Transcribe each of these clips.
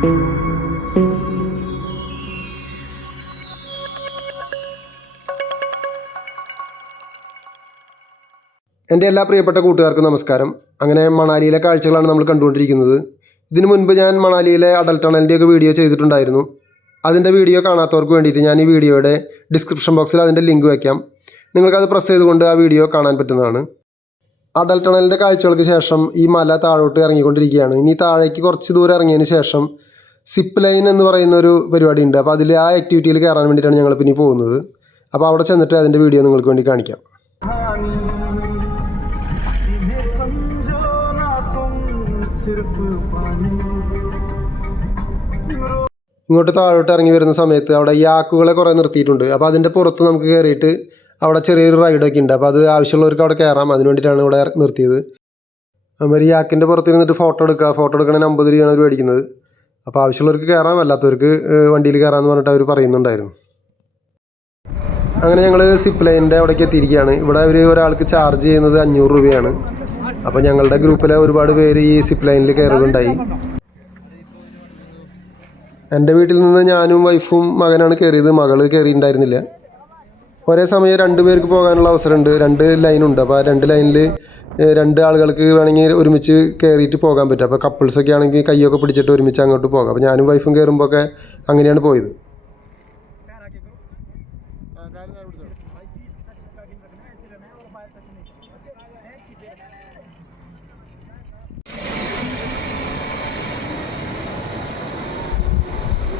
എൻ്റെ എല്ലാ പ്രിയപ്പെട്ട കൂട്ടുകാർക്കും നമസ്കാരം. അങ്ങനെ മണാലിയിലെ കാഴ്ചകളാണ് നമ്മൾ കണ്ടുകൊണ്ടിരിക്കുന്നത്. ഇതിനു മുൻപ് ഞാൻ മണാലിയിലെ അടൽ ടണലിൻ്റെയൊക്കെ വീഡിയോ ചെയ്തിട്ടുണ്ടായിരുന്നു. അതിൻ്റെ വീഡിയോ കാണാത്തവർക്ക് വേണ്ടിയിട്ട് ഞാൻ ഈ വീഡിയോയുടെ ഡിസ്ക്രിപ്ഷൻ ബോക്സിൽ അതിൻ്റെ ലിങ്ക് വയ്ക്കാം. നിങ്ങൾക്കത് പ്രസ് ചെയ്തുകൊണ്ട് ആ വീഡിയോ കാണാൻ പറ്റുന്നതാണ്. അടൽ ടണലിൻ്റെ കാഴ്ചകൾക്ക് ശേഷം ഈ മല താഴോട്ട് ഇറങ്ങിക്കൊണ്ടിരിക്കുകയാണ്. ഇനി താഴേക്ക് കുറച്ച് ദൂരം ഇറങ്ങിയതിന് ശേഷം സിപ്പ് ലൈൻ എന്ന് പറയുന്ന ഒരു പരിപാടി ഉണ്ട്. അപ്പോൾ അതിൽ ആ ആക്ടിവിറ്റിയിൽ കയറാൻ വേണ്ടിയിട്ടാണ് ഞങ്ങൾ പിന്നെ പോകുന്നത്. അപ്പോൾ അവിടെ ചെന്നിട്ട് അതിൻ്റെ വീഡിയോ നിങ്ങൾക്ക് വേണ്ടി കാണിക്കാം. ഇങ്ങോട്ട് താഴോട്ട് ഇറങ്ങി വരുന്ന സമയത്ത് അവിടെ യാക്കുകളെ കുറേ നിർത്തിയിട്ടുണ്ട്. അപ്പോൾ അതിൻ്റെ പുറത്ത് നമുക്ക് കയറിയിട്ട് അവിടെ ചെറിയൊരു റൈഡൊക്കെ ഉണ്ട്. അപ്പോൾ അത് ആവശ്യമുള്ളവർക്ക് അവിടെ കയറാം. അതിന് വേണ്ടിയിട്ടാണ് ഇവിടെ നിർത്തിയത്. അതുമാതിരി യാക്കിൻ്റെ പുറത്ത് ഇരുന്നിട്ട് ഫോട്ടോ എടുക്കണതിന് 50 രൂപയാണ് അവർ മേടിക്കുന്നത്. അപ്പോൾ ആവശ്യമുള്ളവർക്ക് കയറാം, അല്ലാത്തവർക്ക് വണ്ടിയിൽ കയറാമെന്ന് പറഞ്ഞിട്ട് അവർ പറയുന്നുണ്ടായിരുന്നു. അങ്ങനെ ഞങ്ങൾ സിപ്പ് ലൈനിൻ്റെ അവിടേക്ക് എത്തിയിരിക്കുകയാണ്. ഇവിടെ അവർ ഒരാൾക്ക് ചാർജ് ചെയ്യുന്നത് 500 രൂപയാണ്. അപ്പോൾ ഞങ്ങളുടെ ഗ്രൂപ്പിലെ ഒരുപാട് പേര് ഈ സിപ്പ് ലൈനിൽ കയറുകയുണ്ടായി. എൻ്റെ വീട്ടിൽ നിന്ന് ഞാനും വൈഫും മകനാണ് കയറിയത്. മകൾ കയറിയിട്ടുണ്ടായിരുന്നില്ല. ഒരേ സമയം 2 പേർക്ക് പോകാനുള്ള അവസരമുണ്ട്. 2 ലൈനുണ്ട്. അപ്പോൾ ആ 2 ലൈനിൽ 2 ആളുകൾക്ക് വേണമെങ്കിൽ ഒരുമിച്ച് കയറിയിട്ട് പോകാൻ പറ്റും. അപ്പോൾ കപ്പിൾസൊക്കെ ആണെങ്കിൽ കൈയൊക്കെ പിടിച്ചിട്ട് ഒരുമിച്ച് അങ്ങോട്ട് പോകാം. അപ്പോൾ ഞാനും വൈഫും കയറുമ്പോൾ ഒക്കെ അങ്ങനെയാണ് പോയത്.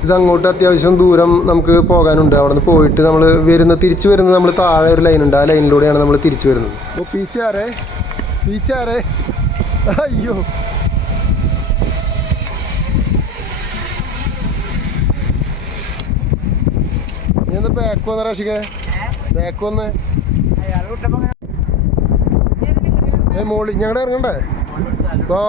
ഇതങ്ങോട്ട് അത്യാവശ്യം ദൂരം നമുക്ക് പോകാനുണ്ട്. അവിടെ നിന്ന് പോയിട്ട് നമ്മൾ തിരിച്ചു വരുന്നത് നമ്മൾ താഴെ ഒരു ലൈനുണ്ട്. ആ ലൈനിലൂടെയാണ് നമ്മൾ തിരിച്ചു വരുന്നത്. ഓ പീച്ചാറേ അയ്യോ, നീ ഒന്ന് ബാക്ക് വന്ന റാഷിക്കെ, ബാക്ക് വന്ന് മോളി ഞങ്ങളുടെ ഇറങ്ങണ്ടേ? വാ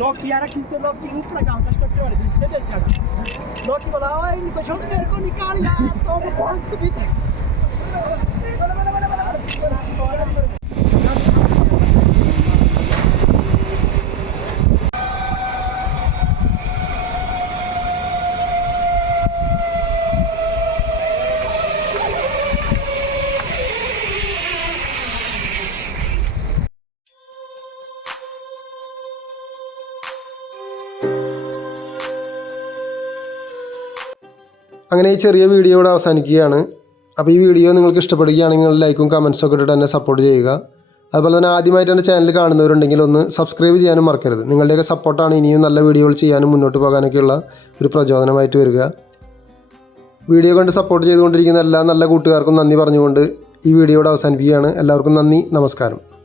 Loki era que tem Loki legal, acho que eu tenho olha, isso desse cara. Loki vai lá, ai, Nico, joga primeiro com Nicali, toma ponto, bicho. അങ്ങനെ ഈ ചെറിയ വീഡിയോ ഇവിടെ അവസാനിക്കുകയാണ്. അപ്പോൾ ഈ വീഡിയോ നിങ്ങൾക്ക് ഇഷ്ടപ്പെടുകയാണെങ്കിൽ ലൈക്കും കമൻസൊക്കെ ഇട്ടിട്ട് എന്നെ സപ്പോർട്ട് ചെയ്യുക. അതുപോലെ തന്നെ ആദ്യമായിട്ട് എൻ്റെ ചാനൽ കാണുന്നവരുണ്ടെങ്കിൽ ഒന്ന് സബ്സ്ക്രൈബ് ചെയ്യാനും മറക്കരുത്. നിങ്ങളുടെയൊക്കെ സപ്പോർട്ടാണ് ഇനിയും നല്ല വീഡിയോകൾ ചെയ്യാനും മുന്നോട്ട് പോകാനൊക്കെയുള്ള ഒരു പ്രചോദനമായിട്ട് വരിക. വീഡിയോ കണ്ട് സപ്പോർട്ട് ചെയ്തുകൊണ്ടിരിക്കുന്ന എല്ലാ നല്ല കൂട്ടുകാർക്കും നന്ദി പറഞ്ഞുകൊണ്ട് ഈ വീഡിയോയുടെ അവസാനിപ്പിക്കുകയാണ്. എല്ലാവർക്കും നന്ദി, നമസ്കാരം.